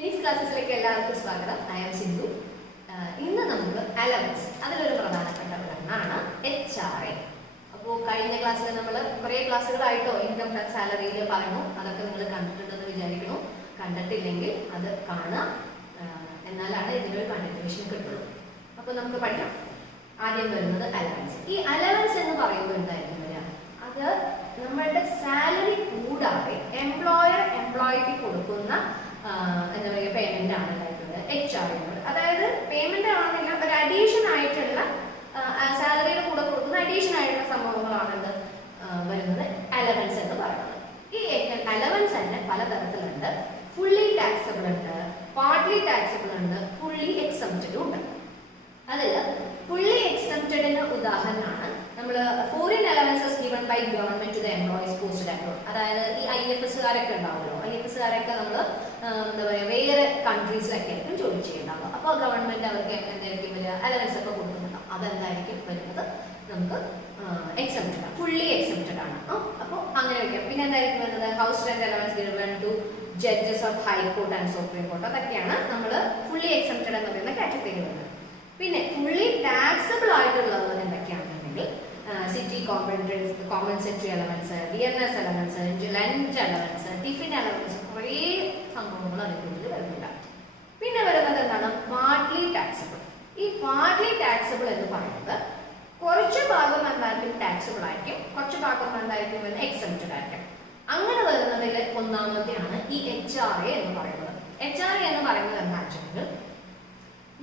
Phoenix ക്ലാസ്സസിലേക്ക് എല്ലാവർക്കും സ്വാഗതം. I am Sindhu. ഇന്ന് നമ്മൾ അലവൻസ്, അതിലൊരു പ്രധാനപ്പെട്ട ഒരെണ്ണമാണ് HRA. അപ്പോൾ കഴിഞ്ഞ ക്ലാസ്സിൽ നമ്മൾ കുറേ ക്ലാസ്സുകളായിട്ടോ ഇൻകം ടാക്സ് സാലറിയിൽ പറഞ്ഞു. അതൊക്കെ നിങ്ങൾ കണ്ടിട്ടുണ്ടെന്ന് വിചാരിക്കുന്നു. കണ്ടിട്ടില്ലെങ്കിൽ അത് കാണുക, എന്നാലാണ് ഇതിനൊരു കണ്ടിന്യൂഷൻ കിട്ടുള്ളൂ. അപ്പോൾ നമുക്ക് പഠിക്കാം. ആദ്യം വരുന്നത് അലവൻസ്. ഈ അലവൻസ് എന്ന് പറയുമ്പോൾ എന്തായിരിക്കും വരിക? അത് നമ്മളുടെ സാലറി കൂടാതെ എംപ്ലോയർ എംപ്ലോയിക്ക് കൊടുക്കുന്ന എന്താ പറയുക പേയ്മെന്റ് ആണ് ഉണ്ടായിട്ടുള്ളത് HRA. അതായത് പേയ്മെന്റ് ആണെന്നില്ല, ഒരു അഡീഷൻ ആയിട്ടുള്ള സാലറിയുടെ കൂടെ കൊടുക്കുന്ന അഡീഷൻ ആയിട്ടുള്ള സംഭവങ്ങളാണ് ഇത് വരുന്നത് അലവൻസ് എന്ന് പറയുന്നത്. ഈ അലവൻസ് തന്നെ പലതരത്തിലുണ്ട്. ഫുള്ളി ടാക്സബിൾ ഉണ്ട്, പാർട്ട്ലി ടാക്സബിൾ ഉണ്ട്, ഫുള്ളി എക്സംപ്റ്റഡും ഉണ്ട്. അതിൽ ഫുള്ളി എക്സംപ്റ്റഡിന് ഉദാഹരണമാണ് നമ്മൾ foreign allowances given by government to the employees posted abroad. അതായത് ഈ IFS കാരൊക്കെ ഉണ്ടാവുമല്ലോ, IFS കാരൊക്കെ നമ്മൾ എന്താ പറയുക വേറെ കൺട്രീസിലൊക്കെ ആയിരിക്കും ജോലി ചെയ്യുന്നുണ്ടാവുക. അപ്പോൾ ഗവൺമെന്റ് അവർക്ക് എന്തായിരിക്കും വരിക? അലവൻസ് ഒക്കെ കൊടുക്കുന്നുണ്ടാവും. അതെന്തായിരിക്കും വരുന്നത്? നമുക്ക് എക്സംപ്റ്റഡ് ആണ്, ഫുള്ളി എക്സംപ്റ്റഡ് ആണ്. അപ്പോൾ അങ്ങനെ വയ്ക്കാം. പിന്നെ എന്തായിരിക്കും വരുന്നത്? House rent allowance given to judges of high court and supreme court. അതൊക്കെയാണ് നമ്മൾ ഫുള്ളി എക്സംപ്റ്റഡ് എന്ന് പറയുന്ന കാറ്റഗറി വരുന്നത്. പിന്നെ ഫുള്ളി ടാക്സബിൾ ആയിട്ടുള്ളത് എന്തൊക്കെയാണെന്നുണ്ടെങ്കിൽ city compensatory allowance, DNS allowance, lunch allowance, tiffin allowance, കുറേ സംഭവങ്ങൾ അതിനുള്ളിൽ വരുന്നില്ല. പിന്നെ വരുന്നത് എന്താണ്? Partly taxable. ഈ പാർട്ട്ലി ടാക്സബിൾ എന്ന് പറയുന്നത് കുറച്ച് ഭാഗം എന്തായിരിക്കും ടാക്സബിൾ ആയിരിക്കും, കുറച്ച് ഭാഗം എന്തായിരിക്കും വരുന്നത് എക്സംപ്റ്റഡ് ആയിരിക്കും. അങ്ങനെ വരുന്നതിൽ ഒന്നാമത്തെയാണ് ഈ HRA എന്ന് പറയുന്നത്. HRA എന്ന് പറയുന്നത് എന്താ വെച്ചിട്ടുണ്ടെങ്കിൽ,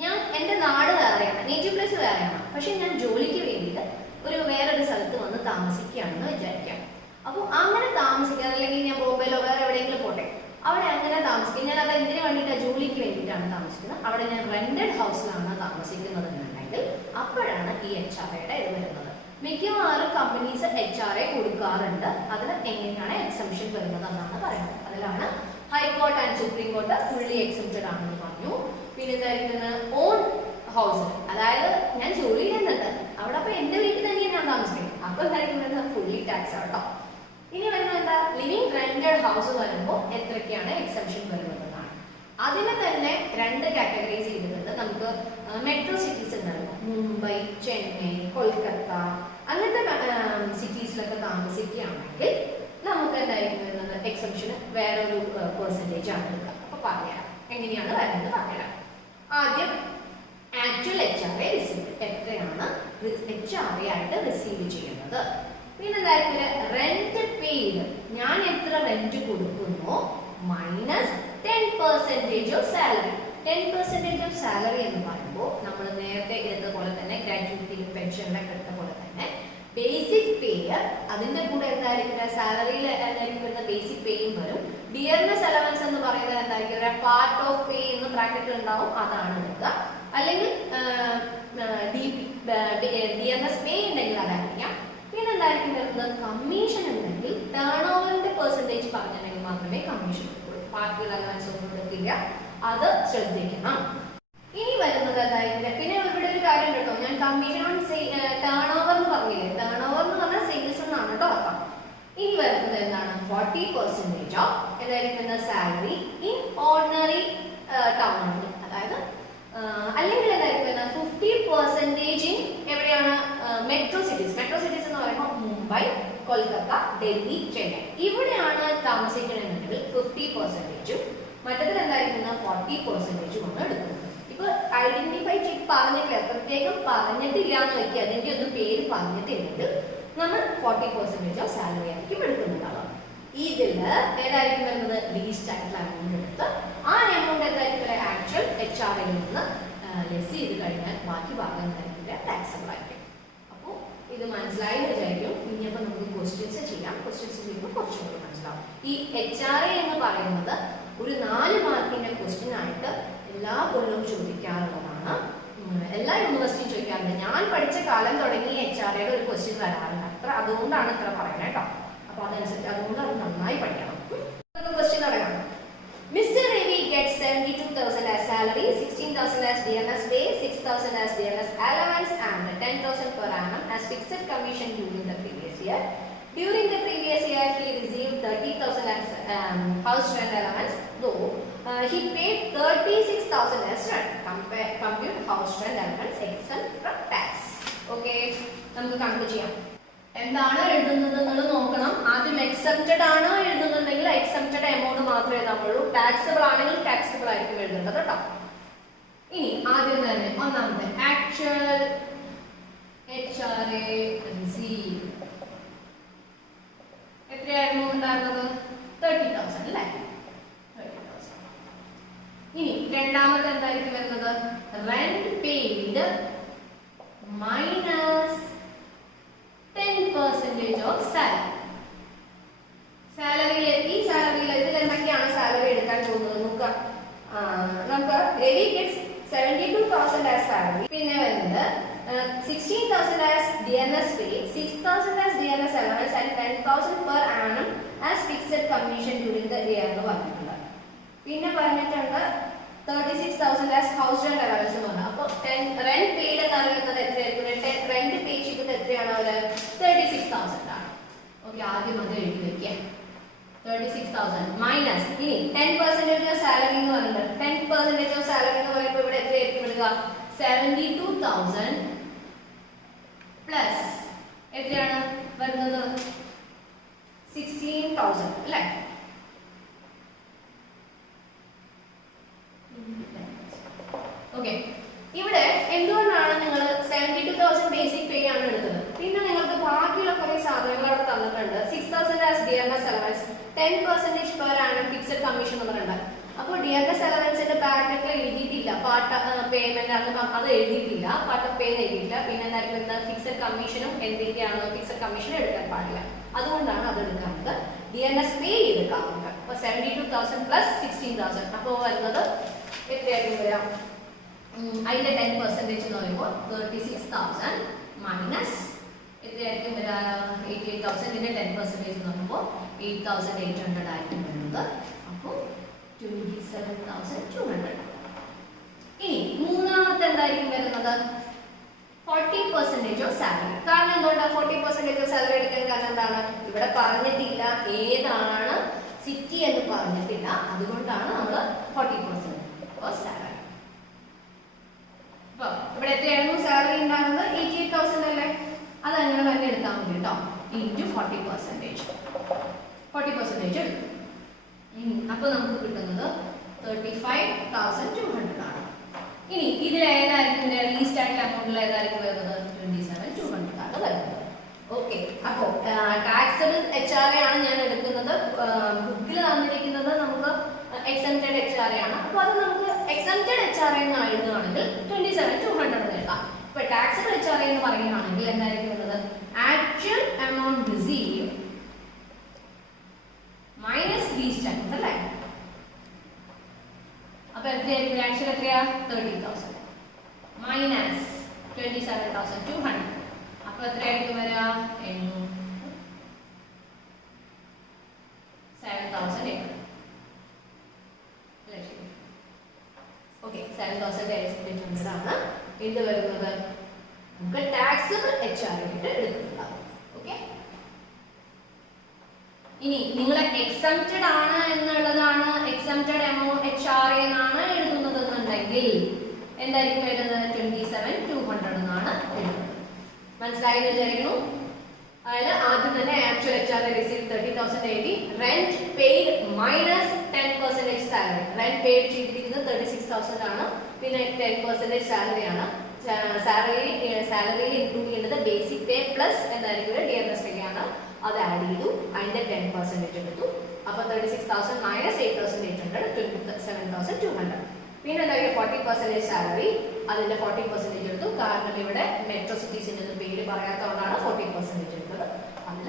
ഞാൻ എൻ്റെ നാട് വേറെയാണ്, നേറ്റീവ് പ്ലേസ് വേറെയാണ്, പക്ഷെ ഞാൻ ജോലിക്ക് വേണ്ടിയിട്ട് വേറൊരു സ്ഥലത്ത് വന്ന് താമസിക്കുകയാണെന്ന് വിചാരിക്കാം. അപ്പോൾ അങ്ങനെ താമസിക്കാൻ, അല്ലെങ്കിൽ ഞാൻ ബോംബെയിലോ വേറെ എവിടെയെങ്കിലും പോട്ടെ, അവിടെ അങ്ങനെ താമസിക്കുക. ഞാൻ അത് എന്തിനു വേണ്ടിയിട്ടാണ്? ജോലിക്ക് വേണ്ടിയിട്ടാണ് താമസിക്കുന്നത്. അവിടെ ഞാൻ റെന്റഡ് ഹൗസിലാണ് താമസിക്കുന്നത് എന്നുണ്ടെങ്കിൽ അപ്പോഴാണ് ഈ HRAയുടെ ഇത് വരുന്നത്. മിക്കവാറും കമ്പനീസ് HRA കൊടുക്കാറുണ്ട്. അതിന് എങ്ങനെയാണ് എക്സംപ്ഷൻ വരുന്നത് എന്നാണ് പറയുന്നത്. അതിലാണ് high court and supreme court fully exempted ആണെന്ന് പറഞ്ഞു. പിന്നെ എന്തായിരിക്കുന്നത്? ഓൺ ഹൗസ്, അതായത് ഞാൻ ജോലി ചെയ്യുന്നുണ്ട് അവിടെ, അപ്പൊ എന്റെ വീട്ടിൽ തന്നെയാണ് ഞാൻ താമസിക്കുന്നത്. അപ്പൊ എന്തായിരിക്കും ഫുള്ളി ടാക്സ് ആട്ടോ. ഇനി വരുന്നത് എന്താ? ലിവിംഗ് റെന്റഡ് ഹൗസ് വരുമ്പോൾ എത്രയൊക്കെയാണ് എക്സംപ്ഷൻ വരുന്നതെന്നാണ്. അതിനെ തന്നെ രണ്ട് കാറ്റഗറൈസ് ചെയ്തിട്ടുണ്ട്. നമുക്ക് മെട്രോ സിറ്റീസ് ഉണ്ടായിരുന്നു, മുംബൈ, ചെന്നൈ, കൊൽക്കത്ത, അങ്ങനത്തെ സിറ്റീസിലൊക്കെ താമസിക്കുകയാണെങ്കിൽ നമുക്ക് എന്തായിരിക്കും വരുന്നത്? എക്സംപ്ഷന് വേറൊരു പെർസെൻറ്റേജ് ആണ് എടുക്കുക. അപ്പൊ പറയാം എങ്ങനെയാണ് വരുന്നത് പറയാം. ആദ്യം ആക്ച്വൽ HRA റിസീവ്, എത്രയാണ് HRA ആയിട്ട് റിസീവ് ചെയ്യുന്നത്. പിന്നെ എന്തായിരിക്കും? റെന്റ് പെയ്ഡ്, ഞാൻ എത്ര റെന്റ് കൊടുക്കുന്നോ minus 10% of salary. 10% of salary എന്ന് പറയുമ്പോൾ നമ്മൾ നേരത്തെ എടുത്ത പോലെ തന്നെ ഗ്രാറ്റുവിറ്റി പെൻഷനിലൊക്കെ എടുത്ത പോലെ തന്നെ ബേസിക് പേ, അതിന്റെ കൂടെ എന്തായിരിക്കും? സാലറിയിൽ എന്തായിരിക്കും വരുന്ന ബേസിക് പേയും വരും. ഡിയർനെസ് അലവൻസ് എന്ന് പറയുന്നത് എന്തായിരിക്കും? പാർട്ട് ഓഫ് പേ എന്ന് ബ്രാക്കറ്റിൽ ഉണ്ടാവും, അതാണ് എടുക്കുക. അല്ലെങ്കിൽ DNS പേ ഉണ്ടെങ്കിൽ അതായിരിക്കാം. പിന്നെ എന്തായിരിക്കും വരുന്നത്? കമ്മീഷൻ ഉണ്ടെങ്കിൽ ടേൺ ഓവറിന്റെ പെർസെൻറ്റേജ് പറഞ്ഞിട്ടുണ്ടെങ്കിൽ മാത്രമേ കമ്മീഷൻ കിട്ടുള്ളൂ. പാർട്ടികൾ അലവൻസ് ഒന്നും എടുക്കില്ല, അത് ശ്രദ്ധിക്കണം. ഇനി വരുന്നത് എന്തായിരിക്കും? പിന്നെ ഇവിടെ ഒരു കാര്യം കേട്ടോ, ഞാൻ കമ്മീഷൻ ഓൺ ടേൺ ഓവർ എന്ന് പറഞ്ഞില്ലേ? ടേൺ ഓവർ എന്ന് പറഞ്ഞാൽ സെയിൽസ് എന്നാണ് കേട്ടോ അർത്ഥം. ഇനി വരുന്നത് എന്താണ്? 40% ഓഫ് എന്തായിരിക്കും സാലറി ഇൻ ഓർഡിനറി ടൗൺ, അതായത് അല്ലെങ്കിൽ എന്തായിരിക്കും 50% ഇൻ എവിടെയാണ്? Metro cities. മെട്രോ സിറ്റീസ് എന്ന് പറയുമ്പോൾ മുംബൈ, കൊൽക്കത്ത, ഡൽഹി, ചെന്നൈ, ഇവിടെയാണ് താമസിക്കണമെന്നുണ്ടെങ്കിൽ 50%, മറ്റത്തിൽ എന്തായിരിക്കും 40% ആണ് എടുക്കുന്നത്. ഇപ്പൊ ഐഡന്റിഫൈ ചെയ്ത് പറഞ്ഞിട്ടില്ല, പ്രത്യേകം പറഞ്ഞിട്ടില്ല എന്ന് വെക്കുക, അതിന്റെ ഒന്നും പേര് പറഞ്ഞിട്ടില്ലെങ്കിൽ നമ്മൾ 40% ഓഫ് സാലറി ആയിരിക്കും എടുക്കുന്നുണ്ടാവുക. ഇതില് ഏതായിരിക്കും വരുന്നത്? ലീസ്റ്റ് ആയിട്ടുള്ള എമൗണ്ട് എടുത്ത് ആ എമൗണ്ട് എന്തായിരിക്കും ആക്ച്വൽ HRAയിൽ നിന്ന് ലെസ് ചെയ്ത് കഴിഞ്ഞാൽ ബാക്കി ഭാഗം എന്തായിരിക്കില്ല ടാക്സബിൾ ആയിരിക്കും. അപ്പോൾ ഇത് മനസ്സിലായി വിചാരിക്കും. ഇനിയപ്പോൾ നമുക്ക് ക്വസ്റ്റ്യൻസ് ചെയ്യാം. ക്വസ്റ്റ്യൻസ് ചെയ്യുമ്പോൾ കുറച്ചും കൂടി മനസ്സിലാവും. ഈ HRA എന്ന് പറയുന്നത് ഒരു 4 മാർക്കിന്റെ ക്വസ്റ്റ്യൻ ആയിട്ട് എല്ലാ കൊല്ലവും ചോദിക്കാറുള്ളതാണ്. എല്ലാ യൂണിവേഴ്സിറ്റിയും ചോദിക്കാറുണ്ട്. ഞാൻ പഠിച്ച കാലം തുടങ്ങി HRAയുടെ ഒരു ക്വസ്റ്റ്യൻ വരാറുണ്ട്. അതുകൊണ്ടാണ് ഇത്ര പറയുന്നത് കേട്ടോ. അപ്പൊ അതനുസരിച്ച് അതുകൊണ്ട് അത് നന്നായി പഠിക്കണം. ക്വസ്റ്റ്യൻ തുടങ്ങാം. Mr. Ravi gets 72,000 as salary, 16,000 as DNS pay, 6,000 as DNS allowance and 10,000 per annum as fixed commission during the previous year. During the previous year, he received 30,000 as house rent allowance, though he paid 36,000 as rent. Compute house rent allowance exempt from tax. Okay, നമുക്ക് കണക്ക് ചെയ്യാം. എന്താണ് എഴുതുന്നത് നിങ്ങൾ നോക്കണം. ആദ്യം exempted ആണ് എഴുതുന്നുണ്ടെങ്കിൽ exempted amount മാത്രമേ എഴുതാമുള്ളൂ. ടാക്സബിൾ ആണെങ്കിൽ ടാക്സബിൾ ആയിരിക്കും എഴുതേണ്ടത് കേട്ടോ. ഇനി ആദ്യം തന്നെ ഒന്നാമത്തെ ആക്ച്വൽ HRA received എത്രയായിരുന്നു ഉണ്ടായിരുന്നത്? 30,000 അല്ലേ? 30,000. ഇനി രണ്ടാമത്തെ എന്തായിരിക്കും വരുന്നത്? Rent paid minus 10% of salary. സാലറിയിൽ ഈ സാലറിയിൽ ഇതിൽ എന്തൊക്കെയാണ് സാലറി എടുക്കാൻ പോകുന്നത് നോക്കാം. നമുക്ക് രവി ഗെറ്റ്സ് 72,000 as salary. പിന്നെ വരുന്നത് 16,000 as DNS pay, 6,000 as DNS allowance and 10,000 per annum as fixed commission during the year എന്ന് പറഞ്ഞിട്ടുണ്ട്. പിന്നെ പറഞ്ഞിട്ടുണ്ട് 36,000 as house rent allowance എന്ന് പറഞ്ഞു. അപ്പോൾ rent paid എന്ന് പറയുന്നത് എത്രയായിരിക്കും? rent pay ചെയ്തത് എത്രയാണ്? അവര് 36,000 ആണ്. ഓക്കെ, ആദ്യം അത് എഴുതി വെക്കുക. 36,000 മൈനസ് ഇനി 10% ഓഫ് സാലറി എന്ന് പറയുന്നത് 10% ഓഫ് സാലറി എന്ന് പറയുമ്പോൾ ഇവിടെ എത്രയായിരിക്കും വരിക? 72,000 പ്ലസ് എത്രയാണ് വരുന്നത്? 16,000 അല്ലേ? ഓക്കെ, ഇവിടെ എന്തുകൊണ്ടാണ് നിങ്ങൾ 72,000 ബേസിക് പേ ആണ് എടുക്കുന്നത്? പിന്നെ നിങ്ങൾക്ക് ബാക്കിയുള്ള കുറെ സാധനങ്ങൾ അവിടെ തന്നിട്ടുണ്ട്. 6,000 as DNS allowance, 10% per annum fixed commission എന്ന് പറയുന്നത്. അപ്പോൾ DNS allowance ബ്രാക്കറ്റിൽ എഴുതിയിട്ടില്ല. പാർട്ട് പേയ്മെന്റ് അത് എഴുതിയിട്ടില്ല. പാർട്ട് ഓഫ് പേ എഴുതിയിട്ടില്ല. പിന്നെ എന്തായിരിക്കും? ഫിക്സഡ് കമ്മീഷനും എന്തൊക്കെയാണ്? ഫിക്സഡ് കമ്മീഷൻ എടുക്കാൻ പാടില്ല. അതുകൊണ്ടാണ് അത് എടുക്കുന്നത്. DNS പേ ചെയ്തെടുക്കാം നമുക്ക്. അപ്പോൾ 72,000 പ്ലസ് 16,000 അപ്പോൾ വരുന്നത് എത്രയായിരിക്കും വരാം? അതിന്റെ 10% എന്ന് പറയുമ്പോൾ 36,000 മൈനസ് എത്രയായിരിക്കും വരാ? 88,000ന്റെ 10% എന്ന് പറയുമ്പോൾ 8,800 ആയിരിക്കും വരുന്നത്. അപ്പോൾ 27,200. ഇനി മൂന്നാമത്തെ എന്തായിരിക്കും വരുന്നത്? 40% ഓഫ് സാലറി. കാരണം എന്തുകൊണ്ടാണ് 40% ഓഫ് സാലറി എടുക്കാൻ കാരണം എന്താണ്? ഇവിടെ പറഞ്ഞിട്ടില്ല ഏതാണ് സിറ്റി എന്ന് പറഞ്ഞിട്ടില്ല. അതുകൊണ്ടാണ് നമ്മൾ 40% ഓഫ് സാലറി. അപ്പോൾ ഇവിടെ എത്രയായിരുന്നു സാലറി ഉണ്ടാകുന്നത്? 88,000 അല്ലേ? അത് അങ്ങനെ തന്നെ എടുക്കാൻ മതി കേട്ടോ. ഇൻറ്റു 40%. 40% എടുക്കും. അപ്പോൾ നമുക്ക് കിട്ടുന്നത് 35,200 ആണ്. ഇനി ഇതിൽ ഏതായിരിക്കും ലീസ്റ്റ് ആയിട്ടുള്ള എമൗണ്ടിൽ ഏതായിരിക്കും വരുന്നത്? 27,200 ആണ് വരുന്നത്. ഓക്കെ, അപ്പോൾ ടാക്സബിൾ HRA ആണ് ഞാൻ എടുക്കുന്നത്. ബുക്കിൽ തന്നിരിക്കുന്നത് നമുക്ക് എക്സംപ്റ്റഡ് HRA ആണ്. അപ്പോൾ അത് നമുക്ക് എക്സംപ്റ്റഡ് HRA എന്ന് എഴുതുകയാണെങ്കിൽ 27,200 എടുക്കാം. ഇപ്പോൾ ടാക്സബിൾ HRA എന്ന് പറയുകയാണെങ്കിൽ എന്തായിരിക്കും വരുന്നത്? Actual amount receive minus least amount അല്ലേ? അപ്പോൾ എത്രയായിരിക്കും? ആക്ച്വൽ എത്രയാ? 30,000 മൈനസ് 27,200. അപ്പോൾ എത്രയായിരിക്കും വരിക? 7,800. ഓക്കെ, 7,800 ആണ് ഇത് വരുന്നത്. നമുക്ക് ടാക്സബിൾ HRA ആയിട്ട് എടുക്കുന്നുണ്ടാവും. ഓക്കെ, ഇനി നിങ്ങൾ എക്സംപ്റ്റഡ് ആണ് എന്നുള്ളതാണ് എക്സംപ്റ്റഡ് എമൗണ്ട് HRA എന്നാണ് എഴുതുന്നത് എന്നുണ്ടെങ്കിൽ എന്തായിരിക്കും എഴുതുന്നത്? 27,200 എന്നാണ് എഴുതുന്നത്. മനസ്സിലായി എന്ന് വിചാരിക്കുന്നു. അതായത് ആദ്യം തന്നെ ആക്ച്വൽ HRA റിസീവ് 30,000 എഴുതി. Rent paid minus 10% salary. Rent paid ചെയ്തിരിക്കുന്നത് 36,000 ആണ്. പിന്നെ 10% സാലറി ആണ്. സാലറിയിൽ ഇൻക്ലൂഡ് ചെയ്യുന്നത് ബേസിക് പേ പ്ലസ് എന്തായിരിക്കും? DNS പേ ആണ്. അത് ആഡ് ചെയ്തു. അതിന്റെ 10% എടുത്തു. അപ്പോൾ 36,000 മൈനസ് 8,800 27,200. പിന്നെ എന്തായാലും 40% സാലറി, അതിന്റെ 40% എടുത്തു. കാരണം ഇവിടെ മെട്രോ സിറ്റീസിന്റെ പേര് പറയാത്തതുകൊണ്ടാണ് 40% എടുത്തത്. അതിൽ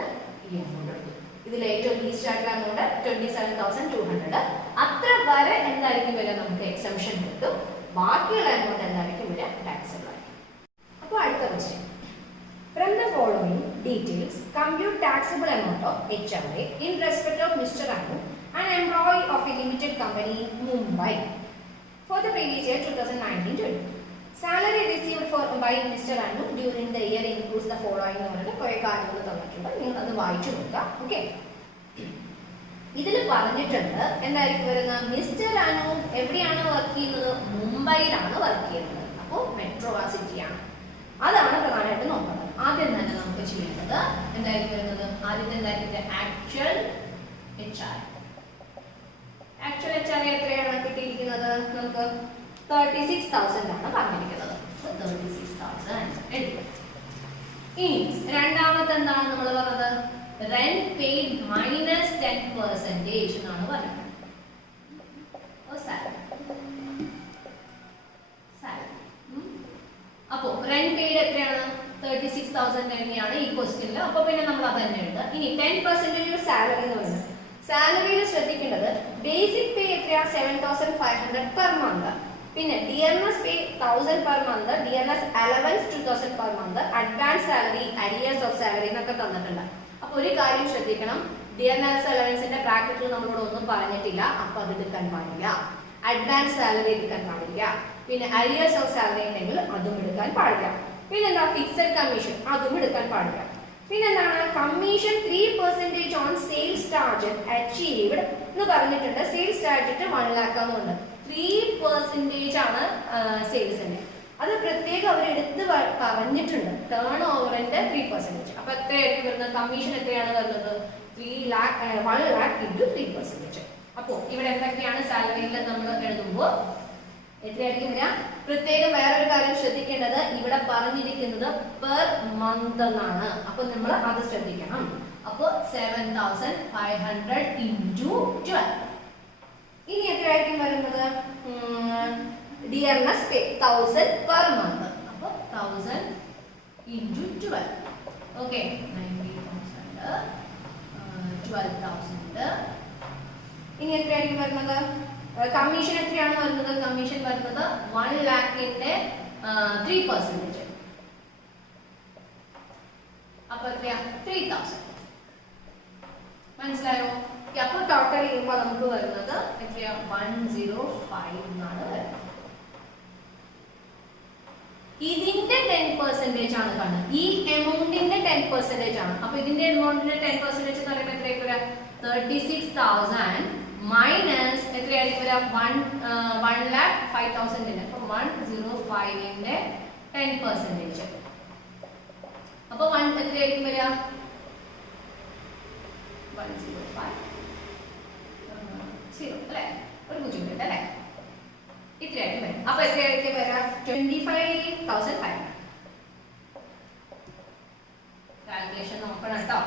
ഈ എമൗണ്ട് എടുത്തു. ഇതിൽ ഏറ്റവും ലീസ്റ്റ് ആയിട്ടുള്ള എമൗണ്ട് 27,200. അത്ര വരെ എന്തായിരിക്കും വരിക? നമുക്ക് എക്സംഷൻ കിട്ടും. ബാക്കിയുള്ള എമൗണ്ട് എന്തായിരിക്കും വരിക? ടാക്സബിൾ ആയിരിക്കും. അപ്പോൾ അടുത്ത question. From the following details, compute taxable amount of HRA in respect of Mr. Anu, an employee of a limited company, Mumbai, for the previous year 2019-20. Salary received by Mr. Anu during the year includes the following. കുറേ കാര്യങ്ങൾ തന്നിട്ടുണ്ട്. നിങ്ങൾ അത് വായിച്ചു നോക്കുക. Okay, ഇതിൽ പറഞ്ഞിട്ടുണ്ട് എന്തായിരിക്കും വരുന്നത്, മിസ്റ്റർ അനു എവിടെയാണ് വർക്ക് ചെയ്യുന്നത്, മുംബൈയിലാണ് വർക്ക് ചെയ്യുന്നത്. അപ്പോൾ മെട്രോ സിറ്റിയാണ്. അതാണ് പ്രധാനമായിട്ട് നോക്കുന്നത്. ആദ്യം തന്നെ നമുക്ക് ചെയ്യേണ്ടത് എന്തായിരിക്കും വരുന്നത്, ആദ്യത്തെ എന്തായിരിക്കും ആക്ച്വൽ HR. ആക്ച്വൽ HR എത്രയാണ് കിട്ടിയിരിക്കുന്നത്, നമുക്ക് 36,000 ആണ് പറഞ്ഞിരിക്കുന്നത്. 36,000 എടുക്കും. ഇനി രണ്ടാമത്തെ എന്താണ് നമ്മൾ പറഞ്ഞത്, റെന്റ് പെയ്ഡ് മൈനസ് 10% എന്നാണ് പറയുന്നത്. അപ്പോ റെന്റ് പെയ്ഡ് എത്രയാണ്, 36,000 തന്നെയാണ് ഈ ക്വസ്റ്റ്യനിൽ. അപ്പൊ പിന്നെ നമ്മൾ അത് തന്നെ എഴുതുക. ഇനി 10% സാലറി എന്ന് പറയുന്നത്, സാലറിയിൽ ശ്രദ്ധിക്കേണ്ടത് ബേസിക് പേ എത്രയാ, 7,500 പെർ മന്ത്. പിന്നെ dearness pay 1,000 per month, dearness allowance 2,000 per month, advance salary, arrears of salary എന്നൊക്കെ തന്നിട്ടുണ്ട്. അപ്പൊ ഒരു കാര്യം ശ്രദ്ധിക്കണം, ഡിയർനെസ് അലവൻസിന്റെ ബ്രാക്കറ്റിൽ നമ്മളോട് ഒന്നും പറഞ്ഞിട്ടില്ല, അപ്പൊ അത് എടുക്കാൻ പാടില്ല. അഡ്വാൻസ് സാലറി എടുക്കാൻ പാടില്ല. പിന്നെ അരിയേഴ്സ് ഓഫ് സാലറി ഉണ്ടെങ്കിൽ അതും എടുക്കാൻ പാടില്ല. പിന്നെന്താ ഫിക്സഡ് കമ്മീഷൻ, അതും എടുക്കാൻ പാടില്ല. പിന്നെന്താണ് commission 3% on sales target achieved എന്ന് പറഞ്ഞിട്ടുണ്ട്. Sales target 1 lakh ആണെന്നുണ്ട്. 3% ആണ് സെയിൽസിന്റെ. അത് പ്രത്യേകം അവർ എടുത്ത് പറഞ്ഞിട്ടുണ്ട്. ടേൺ ഓവറിന്റെ 3%. അപ്പൊ എത്രയായിരിക്കും വരുന്നത്, കമ്മീഷൻ എത്രയാണ് വരുന്നത്, 1 lakh into 3%. അപ്പോ ഇവിടെ എന്തൊക്കെയാണ് സാലറിയിൽ നമ്മൾ എഴുതുമ്പോൾ എത്രയായിരിക്കും വരിക. പ്രത്യേകം വേറൊരു കാര്യം ശ്രദ്ധിക്കേണ്ടത്, ഇവിടെ പറഞ്ഞിരിക്കുന്നത് പെർ മന്ത് എന്നാണ്. അപ്പൊ നമ്മൾ അത് ശ്രദ്ധിക്കണം. അപ്പൊ 7,500 into 12. ഇനി എത്രയായിരിക്കും വരുന്നത്, ഡിയർനെസ് പേ 1,000 പെർ മന്ത്. അപ്പൊ 1,000 into 12. ഓക്കെ, 90,000, 12,000. ഇനി എത്രയായിരിക്കും വരുന്നത്, കമ്മീഷൻ എത്രയാണ് വരുന്നത്, കമ്മീഷൻ വരുന്നത് 1 lakhന്റെ 3%. അപ്പൊ എത്രയാ, 3,000. മനസ്സിലായോ? അപ്പൊ ടോട്ടൽ ചെയ്യുമ്പോൾ നമുക്ക് വരുന്നത് എത്രയാ, 105 എന്നാണ് വരുന്നത്. ഇതിന്റെ 10% ആണ് കാണുന്നത്. ഈ എമൗണ്ടിന്റെ 10% ആണ്. അപ്പൊ ഇതിന്റെ എമൗണ്ടിന്റെ 10% എന്ന് പറയുമ്പോൾ എത്രയാ, 36,000 മൈനസ് എത്രയായിരിക്കും വരിക, 1,05,000. അപ്പൊ 105ന്റെ 10%. അപ്പൊ എത്രയായിരിക്കും വരിക, 105 അല്ലെ, ഒരു ബുദ്ധിമുട്ടുണ്ട് അല്ലെ, ഇത്രയായിരിക്കും വരും. അപ്പൊ എത്രയായിരിക്കും വരിക, 25,500. കാൽക്കുലേഷൻ നോക്കണം കേട്ടോ.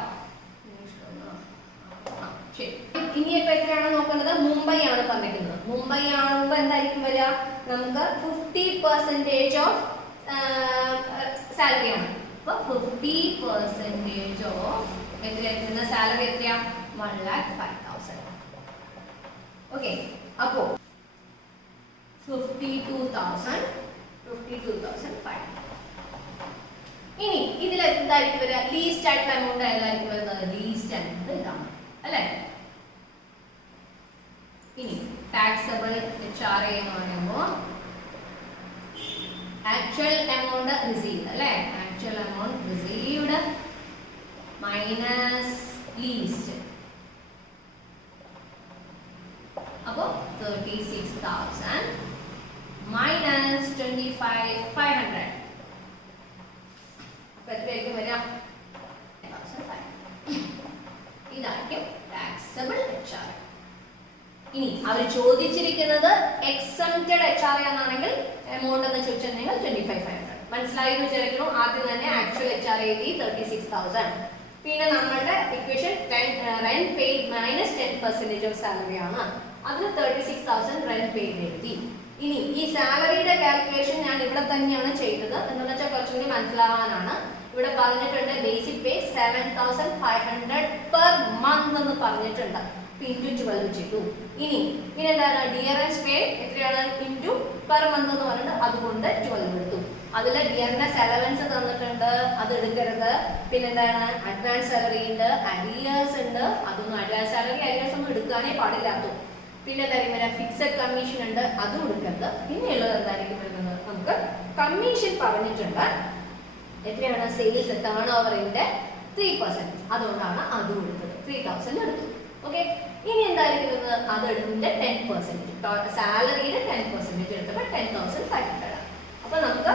ഇനി ഇപ്പൊ എത്രയാണ് നോക്കേണ്ടത്, മുംബൈ ആണ് പറഞ്ഞിരിക്കുന്നത്. മുംബൈ ആകുമ്പോ എന്തായിരിക്കും വരിക, നമുക്ക് 50% ഓഫ് സാലറി ആണ്. അപ്പൊ 50% ഓഫ് എത്രയായിരിക്കുന്ന സാലറി എത്രയാ, 1,05,000. ഓക്കെ, അപ്പോ 52,500. ഇനി ഇതിൽ എന്തായിരിക്കും വരിക, ലീസ്റ്റ് ആയിട്ടുള്ള എമൗണ്ട് ഏതായിരിക്കും വരുന്നത്, ലീസ്റ്റ് എമൗണ്ട് ഇതാണ് അല്ലെ. ഇനി ടാക്സബിൾ HR എന്ന് പറയുമ്പോൾ ആക്ച്വൽ എമൗണ്ട് റിസീവ്ഡ് അല്ലെ, actual amount received minus least. അപ്പോ 36,000 മൈനസ് 25,500. അപ്പൊ എത്രയായിരിക്കും വരിക, 1,500. ഇതായിരിക്കും ടാക്സബിൾ HR. ഇനി അവർ ചോദിച്ചിരിക്കുന്നത് എക്സംപ്റ്റഡ് HR എന്നാണെങ്കിൽ എമൗണ്ട് എന്ന് ചോദിച്ചിട്ടുണ്ടെങ്കിൽ 25,500. മനസ്സിലായി എന്ന് വിചാരിക്കുന്നു. ആദ്യം തന്നെ ആക്ച്വൽ HR എഴുതി 36,000. പിന്നെ നമ്മുടെ equation rent paid minus 10% of salary ആണ്. അതിന് 36,000 റെന്റ് പെയ്ഡ് എഴുതി. ഇനി ഈ സാലറിയുടെ കാൽക്കുലേഷൻ ഞാൻ ഇവിടെ തന്നെയാണ് ചെയ്തത്. എന്ന് വെച്ചാൽ കുറച്ചുകൂടി മനസ്സിലാവാനാണ്. ഇവിടെ പറഞ്ഞിട്ടുണ്ട് ബേസിക് പേ 7,500 പെർ മന്ത് എന്ന് പറഞ്ഞിട്ടുണ്ട്. into 12 ചെയ്തു. ഇനി പിന്നെ എന്താണ് ഡിയർനെസ് പേ എത്രയാണ്, ഇൻറ്റു പെർ മന്ത് എന്ന് പറഞ്ഞിട്ട് അതുകൊണ്ട് 12 എടുത്തു. അതിൽ ഡിയർനെസ് അലവൻസ് തന്നിട്ടുണ്ട്, അത് എടുക്കരുത്. പിന്നെ എന്താണ് അഡ്വാൻസ് സാലറി ഉണ്ട്, അരിയേഴ്സ് ഉണ്ട്. അതൊന്നും അഡ്വാൻസ് സാലറി അരിയേഴ്സ് ഒന്നും എടുക്കാനേ പാടില്ലാത്തു. പിന്നെ എന്തായാലും ഫിക്സഡ് കമ്മീഷൻ ഉണ്ട്, അതും എടുക്കരുത്. പിന്നെയുള്ളത് എന്തായിരിക്കും വരുന്നത്, നമുക്ക് കമ്മീഷൻ പറഞ്ഞിട്ടുണ്ട്. എത്രയാണ്, സെയിൽസ് ടേൺ ഓവറിന്റെ 3%. അതുകൊണ്ടാണ് അതും എടുത്തത്. 3,000 എടുത്തു. ഓക്കെ, ഇനി എന്തായിരിക്കും അത് എടുക്കുന്നത് 10%, സാലറിയുടെ 10% എടുത്തപ്പോൾ 10,500 ആണ്. അപ്പൊ നമുക്ക്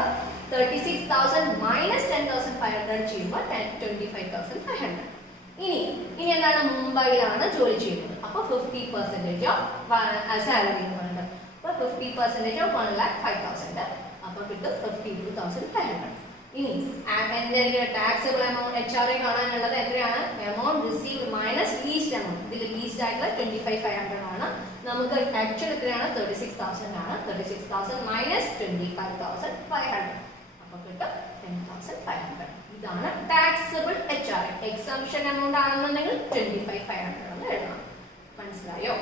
36,000 മൈനസ് 10,500 ചെയ്യുമ്പോൾ 25,500. ഇനി എന്താണ്, മുംബൈയിലാണ് ജോലി ചെയ്യുന്നത്. അപ്പൊ 50% ഓഫ് സാലറി എന്ന് പറയുന്നത്. അപ്പൊ 50% ഓഫ് 1,05,000 അപ്പൊ കിട്ടും 52,500. ഇനി എന്തായിരിക്കും ടാക്സബിൾ എമൗണ്ട് HRA കാണാനുള്ളത് എത്രയാണ്, amount received minus least amount. ഇതിൽ ലീസ്റ്റ് ആയിട്ടുള്ള 25,500 ആണ്. നമുക്ക് ആക്ച്വൽ എത്രയാണ്, 36,000 ആണ്. 36,000 മൈനസ് 25,500 അപ്പൊ കിട്ടും 10,500. ഇതാണ് ടാക്സബിൾ HRA. എക്സംഷൻ എമൗണ്ട് ആണെന്നുണ്ടെങ്കിൽ 25,500 എന്ന് എഴുതണം. മനസ്സിലായോ?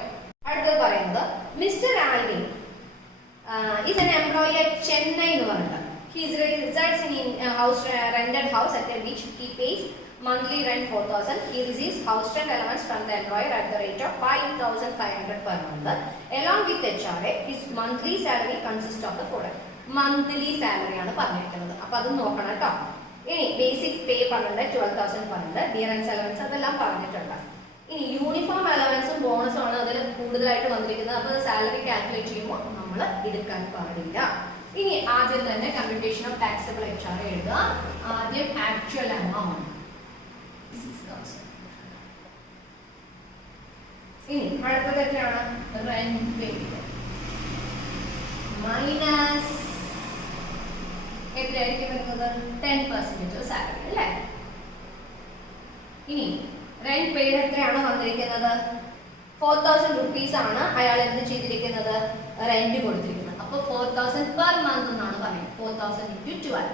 അടുത്തത് പറയുന്നത് mister Alvin is an employee at Chennai എന്ന് പറഞ്ഞിട്ട്. He resides in a rented house at which he pays monthly rent 4,000. He receives house rent allowance from the employer at the rate of 5,500 per month. Along with HRA, his monthly salary consists of the following. Monthly salary ആണ് പറഞ്ഞിരിക്കുന്നത്. അപ്പൊ അത് നോക്കണം കേട്ടോ. ഇനി basic pay പറഞ്ഞിട്ടുണ്ട് 12,000 പറഞ്ഞിട്ടുണ്ട്. ഡിയറൻസ് allowance അതെല്ലാം പറഞ്ഞിട്ടുണ്ട്. ഇനി യൂണിഫോം അലവൻസും ബോണസും ആണ് അതിൽ കൂടുതലായിട്ട് വന്നിരിക്കുന്നത്. അപ്പൊ സാലറി കാൽക്കുലേറ്റ് ചെയ്യുമ്പോൾ നമ്മൾ എടുക്കാൻ പാടില്ല. ഇനി ആദ്യം തന്നെ കമ്പ്യൂട്ടേഷൻ ഓഫ് ടാക്സബിൾ HRA എഴുതുക. ആദ്യം ആക്ച്വൽ എമൗണ്ട് 6,000. ഇനി അടുത്തത് എത്രയാണ്, റെന്റ് പെയ്ഡ് മൈനസ് എത്രയായിരിക്കും വരുന്നത്, 10% സാലറി അല്ലേ. ഇനി റെന്റ് പെയ്ഡ് എത്രയാണ് വന്നിരിക്കുന്നത്, 4,000 rupees ആണ് അയാൾ എന്ത് ചെയ്തിരിക്കുന്നത്, റെന്റ് കൊടുത്തിരിക്കുന്നത്. അപ്പോൾ 4,000 പെർ മന്ത് എന്നാണ് പറയുന്നത്. 4,000 into 12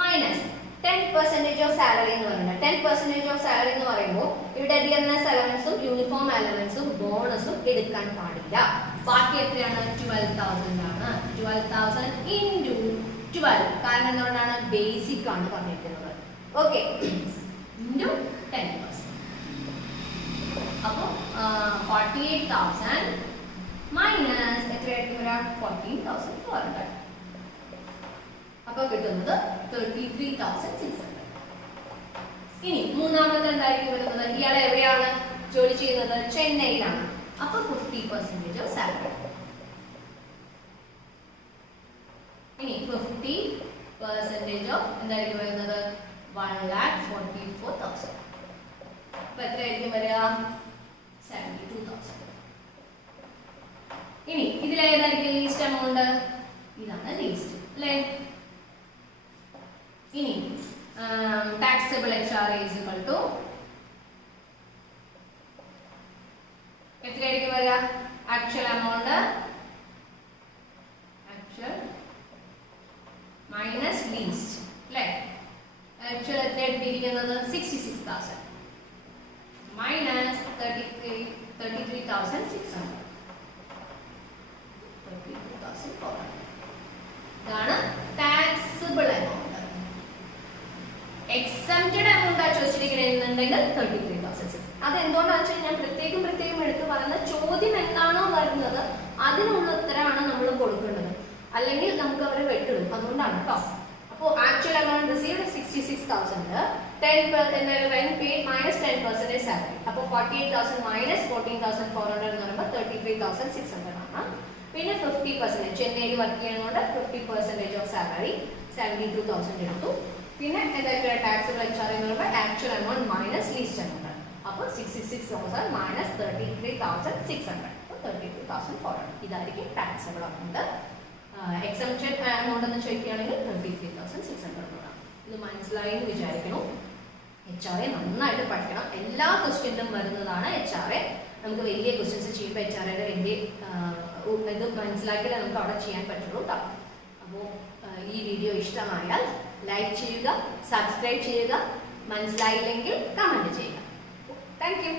മൈനസ് 10% ഓഫ് സാലറി എന്ന് പറയുന്നത്. 10% ഓഫ് സാലറി എന്ന് പറയുമ്പോൾ ഇവിടെ ഡിയർനെസ് അലവൻസും യൂണിഫോം അലവൻസും ബോണസും എടുക്കാൻ പാടില്ല. ബാക്കി എത്രയാണ്, 12,000 ആണ്. 12,000 into 12 കാരണം എന്തുകൊണ്ടാണ്, ബേസിക് ആണ് പറഞ്ഞിരിക്കുന്നത്. Okay, into 10%. അപ്പോൾ 48,000 മൈനസ് എത്രയായിരിക്കും വരാം, 14,400. അപ്പൊ കിട്ടുന്നത് 33,600. ഇനി മൂന്നാമത്തെ എന്തായിരിക്കും വരുന്നത്, ഇയാൾ എവിടെയാണ് ജോലി ചെയ്യുന്നത്, ചെന്നൈയിലാണ്. അപ്പൊ 50% ഓഫ് സാലറി. ഇനി 50% ഓഫ് എന്തായിരിക്കും വരുന്നത്, 1,44,000. അപ്പൊ എത്രയായിരിക്കും വരിക, 72,000. ഇനി ഇതിലേതായിരിക്കും ലീസ്റ്റ് എമൗണ്ട്, ഇതാണ് ലീസ്റ്റ് അല്ലേ. ഇനി taxable HRA is equal to എത്രയായിരിക്കും വരിക, actual amount actual minus least അല്ലേ. ആക്ച്വൽ എത്ര എടുത്തിരിക്കുന്നത്, 66,000 മൈനസ് 33,600. ഇതാണ് ടാക്സബിൾ എമൗണ്ട്. എക്സംപ്റ്റഡ് എമൗണ്ട് ആ ചോദിച്ചിരിക്കണമെന്നുണ്ടെങ്കിൽ 33,600. അത് എന്തുകൊണ്ടാണെന്ന് വെച്ചാൽ ഞാൻ പ്രത്യേകം എടുത്ത് പറയുന്ന ചോദ്യം എന്താണോ വരുന്നത് അതിനുള്ള ഉത്തരമാണ് നമ്മൾ കൊടുക്കേണ്ടത്. അല്ലെങ്കിൽ നമുക്ക് അവരെ വെട്ടിടും. അതുകൊണ്ടാണ് കേട്ടോ. അപ്പോൾ actual amount received 66,000, 10% rent paid minus 10% salary. അപ്പോൾ 48,000 മൈനസ് 14,400 എന്ന് പറയുമ്പോൾ 33,600 ആണ്. പിന്നെ 50% ചെന്നൈയിൽ വർക്ക് ചെയ്യുന്നതുകൊണ്ട് 50% ഓഫ് സാലറി 72,000 എടുത്തു. പിന്നെ എന്തായാലും ടാക്സബിൾ HRA എന്ന് പറയുമ്പോൾ actual amount minus least amount. അപ്പോൾ 66,000 മൈനസ് 33,600, അപ്പോൾ 32,400. ഇതായിരിക്കും ടാക്സബിൾ എമൗണ്ട്. എക്സംപ്ഷൻ എമൗണ്ട് എന്ന് ചോദിക്കുകയാണെങ്കിൽ 33,600 ആണ്. ഇത് മനസ്സിലായി എന്ന് വിചാരിക്കണം. HRA നന്നായിട്ട് പഠിക്കണം. എല്ലാ ക്വസ്റ്റ്യനിലും വരുന്നതാണ് HRA. നമുക്ക് വലിയ ക്വസ്റ്റ്യൻസ് ചെയ്യുമ്പോൾ HRAയുടെ വലിയ ഇത് മനസ്സിലാക്കിയാലേ നമുക്ക് അവിടെ ചെയ്യാൻ പറ്റുള്ളൂ കേട്ടോ. അപ്പോൾ ഈ വീഡിയോ ഇഷ്ടമായാൽ ലൈക്ക് ചെയ്യുക, സബ്സ്ക്രൈബ് ചെയ്യുക, മനസ്സിലായില്ലെങ്കിൽ കമൻറ്റ് ചെയ്യുക. Thank you.